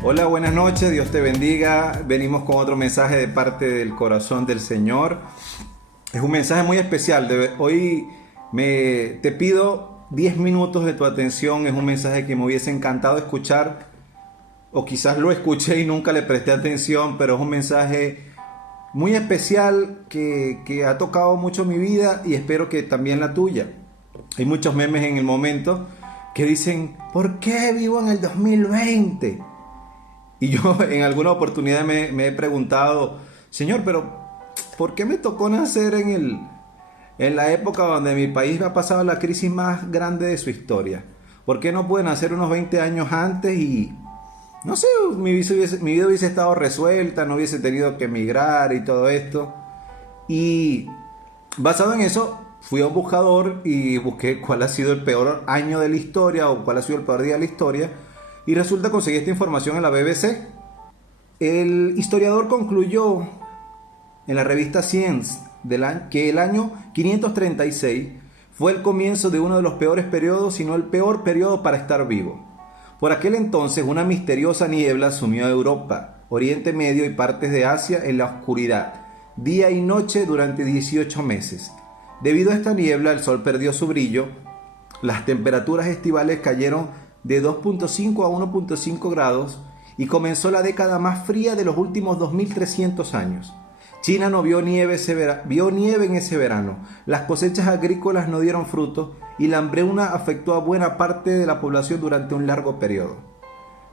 Hola, buenas noches, Dios te bendiga. Venimos con otro mensaje de parte del corazón del Señor. Es un mensaje muy especial. Hoy te pido 10 minutos de tu atención. Es un mensaje que me hubiese encantado escuchar, o quizás lo escuché y nunca le presté atención, pero es un mensaje muy especial que ha tocado mucho mi vida y espero que también la tuya. Hay muchos memes en el momento que dicen: ¿por qué vivo en el 2020? Y yo en alguna oportunidad me he preguntado: Señor, pero ¿por qué me tocó nacer en la época donde mi país ha pasado la crisis más grande de su historia? ¿Por qué no pude nacer unos 20 años antes y, no sé, mi vida hubiese estado resuelta, no hubiese tenido que emigrar y todo esto? Y basado en eso, fui a un buscador y busqué cuál ha sido el peor año de la historia o cuál ha sido el peor día de la historia. Y resulta conseguí esta información en la BBC. El historiador concluyó en la revista Science que el año 536 fue el comienzo de uno de los peores periodos, si no el peor periodo para estar vivo. Por aquel entonces, una misteriosa niebla sumió a Europa, Oriente Medio y partes de Asia en la oscuridad, día y noche durante 18 meses. Debido a esta niebla, el sol perdió su brillo, las temperaturas estivales cayeron de 2.5 a 1.5 grados y comenzó la década más fría de los últimos 2300 años. China no vio nieve en ese verano, las cosechas agrícolas no dieron fruto y la hambruna afectó a buena parte de la población durante un largo periodo.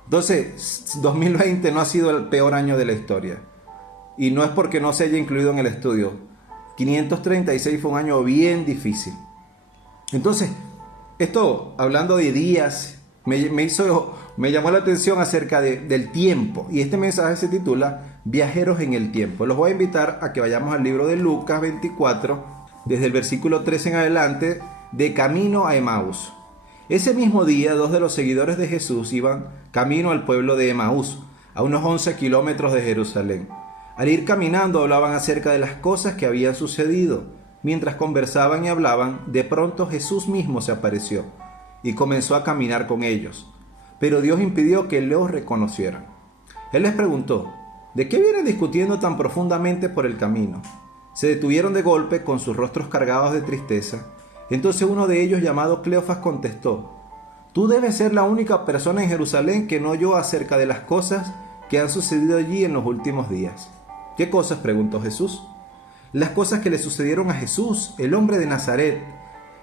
Entonces, 2020 no ha sido el peor año de la historia. Y no es porque no se haya incluido en el estudio. 536 fue un año bien difícil. Entonces, esto, hablando de días, me llamó la atención acerca del tiempo. Y este mensaje se titula Viajeros en el tiempo. Los voy a invitar a que vayamos al libro de Lucas 24, desde el versículo 13 en adelante, de camino a Emaús. Ese mismo día, dos de los seguidores de Jesús iban camino al pueblo de Emaús, a unos 11 kilómetros de Jerusalén. Al ir caminando hablaban acerca de las cosas que habían sucedido. Mientras conversaban y hablaban, de pronto Jesús mismo se apareció y comenzó a caminar con ellos. Pero Dios impidió que los reconocieran. Él les preguntó: ¿de qué vienen discutiendo tan profundamente por el camino? Se detuvieron de golpe con sus rostros cargados de tristeza. Entonces uno de ellos, llamado Cleofas, contestó: tú debes ser la única persona en Jerusalén que no oyó acerca de las cosas que han sucedido allí en los últimos días. ¿Qué cosas?, preguntó Jesús. Las cosas que le sucedieron a Jesús, el hombre de Nazaret.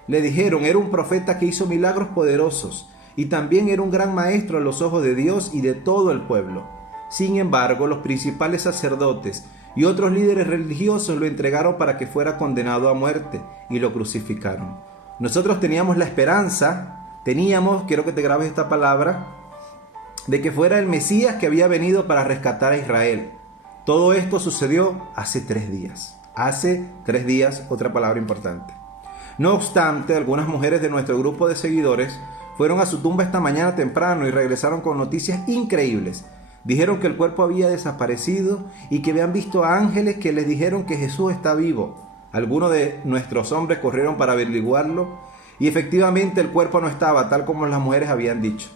Le dijeron: era un profeta que hizo milagros poderosos y también era un gran maestro a los ojos de Dios y de todo el pueblo. Sin embargo, los principales sacerdotes y otros líderes religiosos lo entregaron para que fuera condenado a muerte y lo crucificaron. Nosotros teníamos la esperanza, quiero que te grabes esta palabra, de que fuera el Mesías que había venido para rescatar a Israel. Todo esto sucedió hace 3 días. Hace 3 días, otra palabra importante. No obstante, algunas mujeres de nuestro grupo de seguidores fueron a su tumba esta mañana temprano y regresaron con noticias increíbles. Dijeron que el cuerpo había desaparecido y que habían visto a ángeles que les dijeron que Jesús está vivo. Algunos de nuestros hombres corrieron para averiguarlo y efectivamente el cuerpo no estaba tal como las mujeres habían dicho.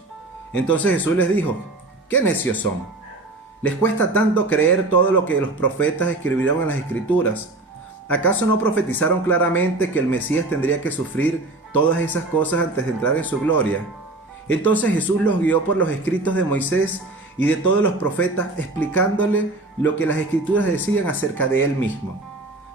Entonces Jesús les dijo: ¿qué necios son? ¿Les cuesta tanto creer todo lo que los profetas escribieron en las Escrituras? ¿Acaso no profetizaron claramente que el Mesías tendría que sufrir todas esas cosas antes de entrar en su gloria? Entonces Jesús los guió por los escritos de Moisés y de todos los profetas, explicándole lo que las Escrituras decían acerca de él mismo.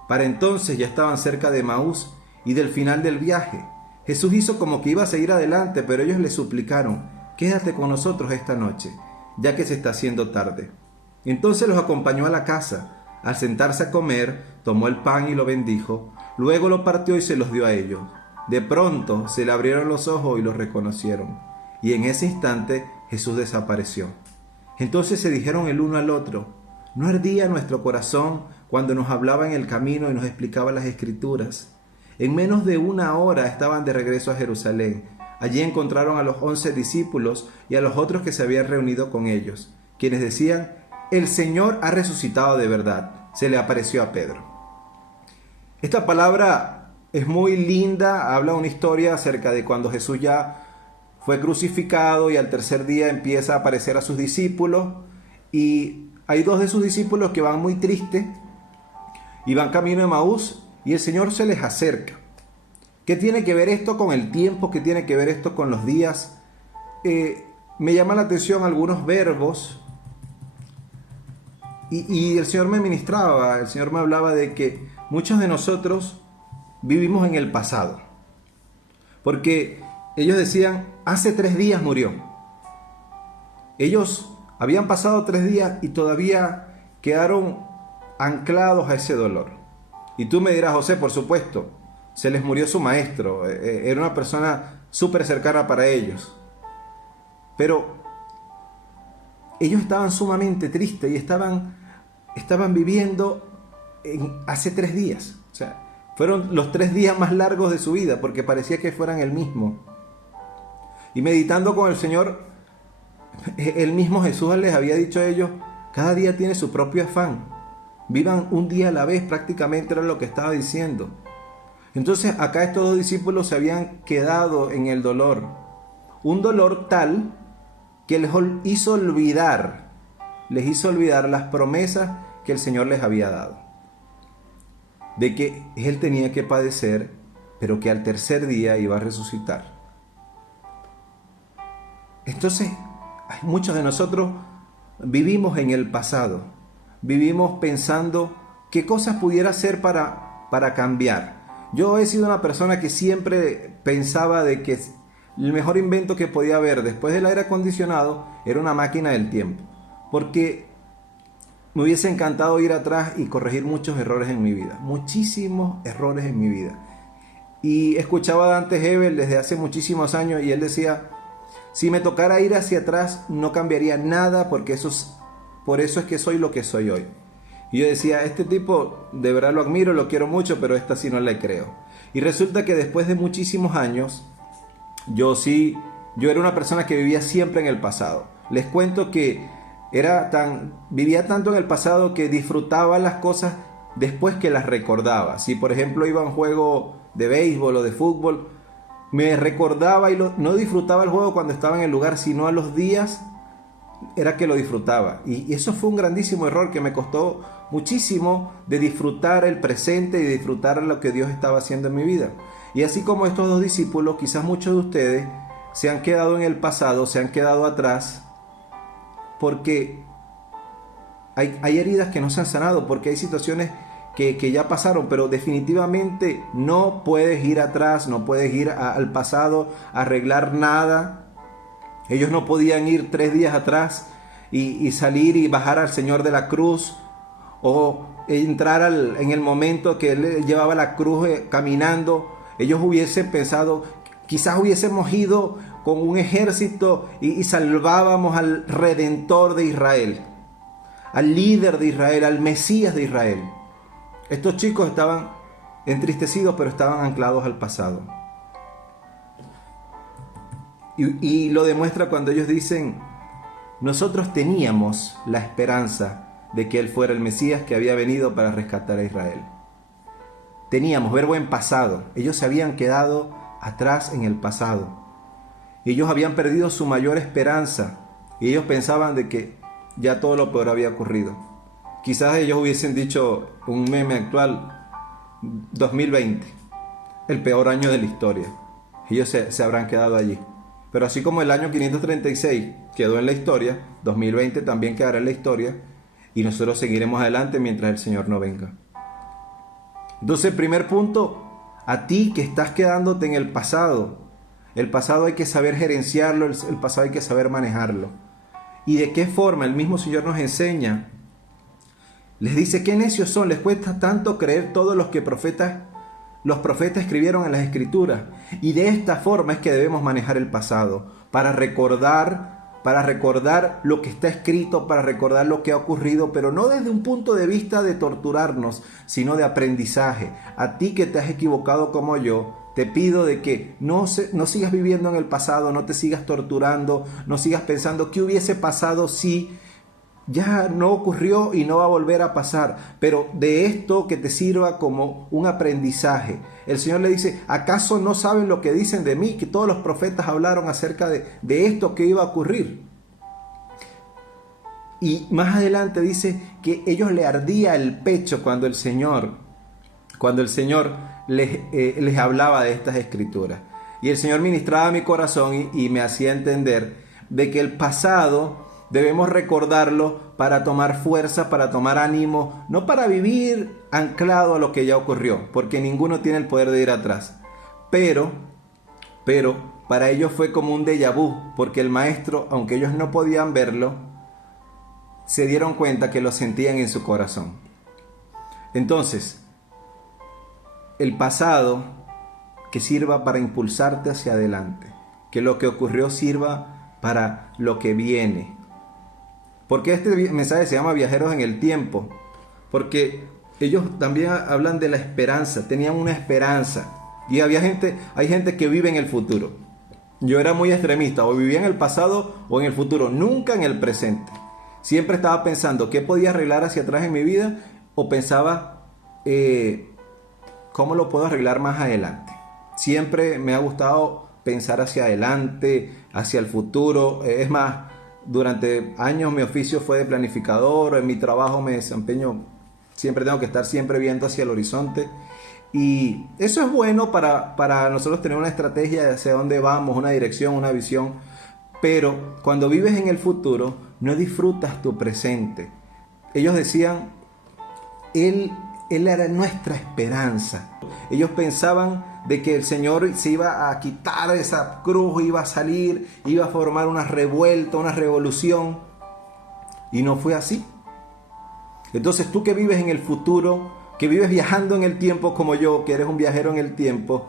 Para entonces ya estaban cerca de Emaús y del final del viaje. Jesús hizo como que iba a seguir adelante, pero ellos le suplicaron: quédate con nosotros esta noche, ya que se está haciendo tarde. Entonces los acompañó a la casa. Al sentarse a comer, tomó el pan y lo bendijo, luego lo partió y se los dio a ellos. De pronto se le abrieron los ojos y lo reconocieron, y en ese instante Jesús desapareció. Entonces se dijeron el uno al otro: ¿no ardía nuestro corazón cuando nos hablaba en el camino y nos explicaba las Escrituras? En menos de 1 hora estaban de regreso a Jerusalén. Allí encontraron a los 11 discípulos y a los otros que se habían reunido con ellos, quienes decían: el Señor ha resucitado de verdad. Se le apareció a Pedro. Esta palabra es muy linda, habla una historia acerca de cuando Jesús ya fue crucificado y al tercer día empieza a aparecer a sus discípulos y hay dos de sus discípulos que van muy tristes y van camino de Emaús y el Señor se les acerca. ¿Qué tiene que ver esto con el tiempo? ¿Qué tiene que ver esto con los días? Me llama la atención algunos verbos y el Señor me ministraba, el Señor me hablaba de que muchos de nosotros vivimos en el pasado. Porque ellos decían, hace 3 días murió. Ellos habían pasado 3 días y todavía quedaron anclados a ese dolor. Y tú me dirás, José, por supuesto, se les murió su maestro, era una persona súper cercana para ellos. Pero ellos estaban sumamente tristes y estaban viviendo hace 3 días. O sea, fueron los 3 días más largos de su vida porque parecía que fueran el mismo. Y meditando con el Señor, el mismo Jesús les había dicho a ellos, cada día tiene su propio afán. Vivan un día a la vez, prácticamente era lo que estaba diciendo. Entonces acá estos dos discípulos se habían quedado en el dolor. Un dolor tal que les hizo olvidar las promesas que el Señor les había dado. De que Él tenía que padecer, pero que al tercer día iba a resucitar. Entonces, muchos de nosotros vivimos en el pasado. Vivimos pensando qué cosas pudiera hacer para cambiar. Yo he sido una persona que siempre pensaba de que el mejor invento que podía haber después del aire acondicionado era una máquina del tiempo. Porque me hubiese encantado ir atrás y corregir muchos errores en mi vida. Muchísimos errores en mi vida. Y escuchaba a Dante Gebel desde hace muchísimos años y él decía, si me tocara ir hacia atrás no cambiaría nada porque por eso es que soy lo que soy hoy. Y yo decía, este tipo de verdad lo admiro, lo quiero mucho, pero esta sí no le creo. Y resulta que después de muchísimos años, yo era una persona que vivía siempre en el pasado. Les cuento que vivía tanto en el pasado que disfrutaba las cosas después que las recordaba. Si por ejemplo iba a un juego de béisbol o de fútbol, me recordaba y no disfrutaba el juego cuando estaba en el lugar, sino a los días era que lo disfrutaba. Y eso fue un grandísimo error que me costó muchísimo de disfrutar el presente y de disfrutar lo que Dios estaba haciendo en mi vida. Y así como estos dos discípulos, quizás muchos de ustedes se han quedado en el pasado, se han quedado atrás, porque hay heridas que no se han sanado, porque hay situaciones que ya pasaron, pero definitivamente no puedes ir atrás, no puedes ir al pasado a arreglar nada. Ellos no podían ir 3 días atrás y salir y bajar al Señor de la cruz o entrar en el momento que Él llevaba la cruz caminando. Ellos hubiesen pensado, quizás hubiésemos ido con un ejército y salvábamos al Redentor de Israel, al líder de Israel, al Mesías de Israel. Estos chicos estaban entristecidos, pero estaban anclados al pasado. Y lo demuestra cuando ellos dicen, nosotros teníamos la esperanza de que Él fuera el Mesías que había venido para rescatar a Israel. Teníamos, verbo en pasado. Ellos se habían quedado atrás en el pasado. Ellos habían perdido su mayor esperanza y ellos pensaban de que ya todo lo peor había ocurrido. Quizás ellos hubiesen dicho, un meme actual, 2020, el peor año de la historia. Ellos se habrán quedado allí. Pero así como el año 536 quedó en la historia, 2020 también quedará en la historia y nosotros seguiremos adelante mientras el Señor no venga. Entonces, primer punto, a ti que estás quedándote en el pasado hay que saber gerenciarlo, el pasado hay que saber manejarlo. ¿Y de qué forma? El mismo Señor nos enseña. Les dice, qué necios son, les cuesta tanto creer todo lo que los profetas escribieron en las Escrituras. Y de esta forma es que debemos manejar el pasado, para recordar lo que está escrito, para recordar lo que ha ocurrido, pero no desde un punto de vista de torturarnos, sino de aprendizaje. A ti que te has equivocado como yo, te pido de que no sigas viviendo en el pasado, no te sigas torturando, no sigas pensando qué hubiese pasado si ya no ocurrió y no va a volver a pasar, pero de esto que te sirva como un aprendizaje. El Señor le dice, ¿acaso no saben lo que dicen de mí? Que todos los profetas hablaron acerca de esto que iba a ocurrir. Y más adelante dice que ellos le ardía el pecho cuando el Señor les hablaba de estas escrituras. Y el Señor ministraba mi corazón y me hacía entender de que el pasado debemos recordarlo para tomar fuerza, para tomar ánimo, no para vivir anclado a lo que ya ocurrió, porque ninguno tiene el poder de ir atrás. Pero para ellos fue como un déjà vu, porque el maestro, aunque ellos no podían verlo, se dieron cuenta que lo sentían en su corazón. Entonces, el pasado que sirva para impulsarte hacia adelante, que lo que ocurrió sirva para lo que viene. ¿Por qué este mensaje se llama Viajeros en el Tiempo? Porque ellos también hablan de la esperanza, tenían una esperanza. Y hay gente que vive en el futuro. Yo era muy extremista, o vivía en el pasado o en el futuro, nunca en el presente. Siempre estaba pensando qué podía arreglar hacia atrás en mi vida, o pensaba cómo lo puedo arreglar más adelante. Siempre me ha gustado pensar hacia adelante, hacia el futuro. Es más, durante años mi oficio fue de planificador, en mi trabajo me desempeño, siempre tengo que estar siempre viendo hacia el horizonte. Y eso es bueno para nosotros tener una estrategia de hacia dónde vamos, una dirección, una visión. Pero cuando vives en el futuro, no disfrutas tu presente. Ellos decían, Él era nuestra esperanza. Ellos pensaban de que el Señor se iba a quitar esa cruz, iba a salir, iba a formar una revuelta, una revolución. Y no fue así. Entonces tú que vives en el futuro, que vives viajando en el tiempo como yo, que eres un viajero en el tiempo,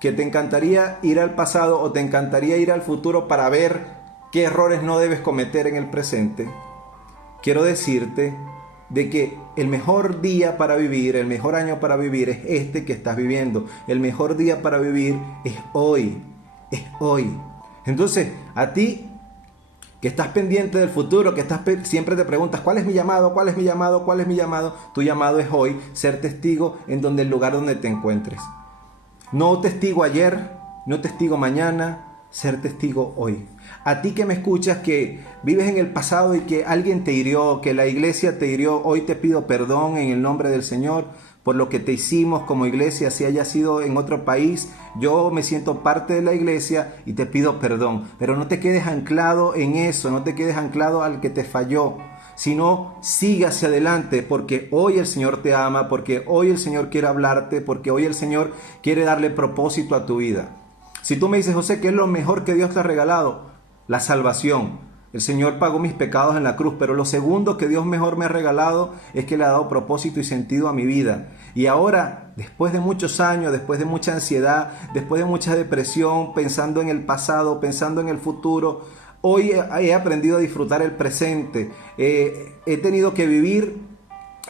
que te encantaría ir al pasado o te encantaría ir al futuro para ver qué errores no debes cometer en el presente, quiero decirte de que el mejor día para vivir, el mejor año para vivir es este que estás viviendo. El mejor día para vivir es hoy, es hoy. Entonces, a ti que estás pendiente del futuro, que siempre te preguntas, ¿cuál es mi llamado? ¿Cuál es mi llamado? ¿Cuál es mi llamado? Tu llamado es hoy, ser testigo en el lugar donde te encuentres. No testigo ayer, no testigo mañana, ser testigo hoy. A ti que me escuchas, que vives en el pasado y que alguien te hirió, que la iglesia te hirió, hoy te pido perdón en el nombre del Señor por lo que te hicimos como iglesia, si haya sido en otro país. Yo me siento parte de la iglesia y te pido perdón, pero no te quedes anclado en eso, no te quedes anclado al que te falló, sino sigue hacia adelante, porque hoy el Señor te ama, porque hoy el Señor quiere hablarte, porque hoy el Señor quiere darle propósito a tu vida. Si tú me dices, José, ¿qué es lo mejor que Dios te ha regalado? La salvación. El Señor pagó mis pecados en la cruz, pero lo segundo que Dios mejor me ha regalado es que le ha dado propósito y sentido a mi vida. Y ahora, después de muchos años, después de mucha ansiedad, después de mucha depresión, pensando en el pasado, pensando en el futuro, hoy he aprendido a disfrutar el presente. He tenido que vivir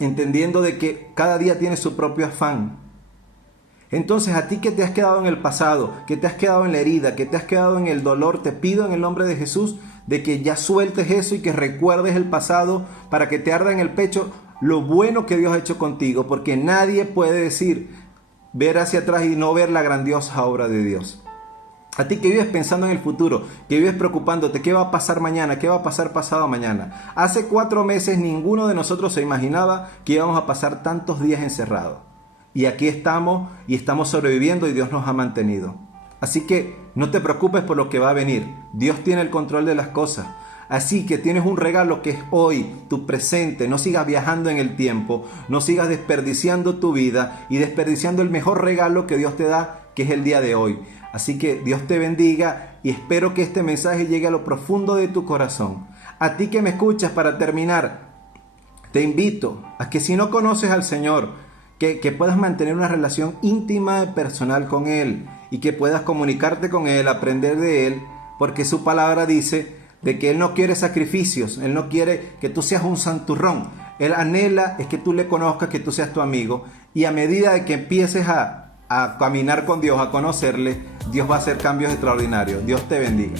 entendiendo de que cada día tiene su propio afán. Entonces, a ti que te has quedado en el pasado, que te has quedado en la herida, que te has quedado en el dolor, te pido en el nombre de Jesús de que ya sueltes eso y que recuerdes el pasado para que te arda en el pecho lo bueno que Dios ha hecho contigo, porque nadie puede ver hacia atrás y no ver la grandiosa obra de Dios. A ti que vives pensando en el futuro, que vives preocupándote, ¿qué va a pasar mañana? ¿Qué va a pasar pasado mañana? Hace 4 meses ninguno de nosotros se imaginaba que íbamos a pasar tantos días encerrados. Y aquí estamos y estamos sobreviviendo y Dios nos ha mantenido. Así que no te preocupes por lo que va a venir. Dios tiene el control de las cosas. Así que tienes un regalo que es hoy, tu presente. No sigas viajando en el tiempo, no sigas desperdiciando tu vida y desperdiciando el mejor regalo que Dios te da, que es el día de hoy. Así que Dios te bendiga y espero que este mensaje llegue a lo profundo de tu corazón. A ti que me escuchas, para terminar, te invito a que si no conoces al Señor, que puedas mantener una relación íntima y personal con Él y que puedas comunicarte con Él, aprender de Él, porque su palabra dice de que Él no quiere sacrificios, Él no quiere que tú seas un santurrón. Él anhela es que tú le conozcas, que tú seas tu amigo, y a medida de que empieces a caminar con Dios, a conocerle, Dios va a hacer cambios extraordinarios. Dios te bendiga.